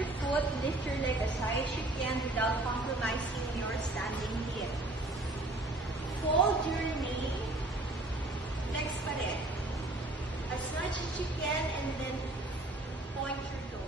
your foot, lift your leg as high as you can without compromising your standing hip. Fold your knee, flex pa rin, as much as you can, and then point your toe.